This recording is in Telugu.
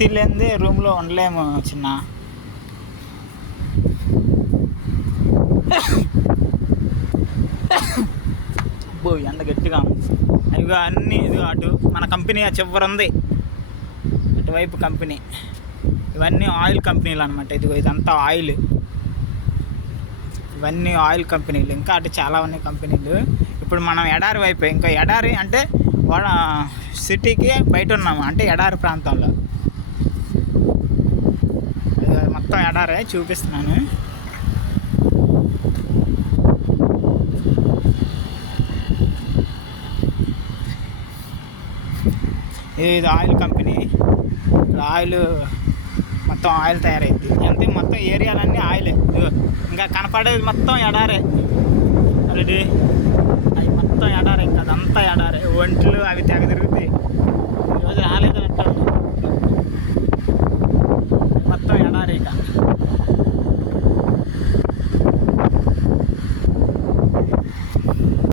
ఏసీ లేనిదే రూమ్లో ఉండలేము చిన్న. అబ్బో ఎండ గట్టిగా ఉంది. ఇదిగో అన్నీ ఇదిగో అటు మన కంపెనీ ఆ చివరి ఉంది, అటువైపు కంపెనీ. ఇవన్నీ ఆయిల్ కంపెనీలు అనమాట. ఇదిగో ఇదంతా ఆయిల్, ఇవన్నీ ఆయిల్ కంపెనీలు. ఇంకా అటు చాలా ఉన్నాయి కంపెనీలు. ఇప్పుడు మనం ఎడారి వైపు, ఇంకా ఎడారి అంటే సిటీకి బయట ఉన్నాము, అంటే ఎడారి ప్రాంతంలో. మొత్తం ఎడారే చూపిస్తున్నాను. ఇది ఆయిల్ కంపెనీ. ఆయిల్ మొత్తం ఆయిల్ తయారైంది. అంటే మొత్తం ఏరియాలన్నీ ఆయిలే. ఇంకా కనపడేది మొత్తం ఎడారే. ఆల్రెడీ అవి మొత్తం ఎడారే, ఇంకా అదంతా ఎడారే. ఒంట్లు అవి తెగ తిరుగుతాయి.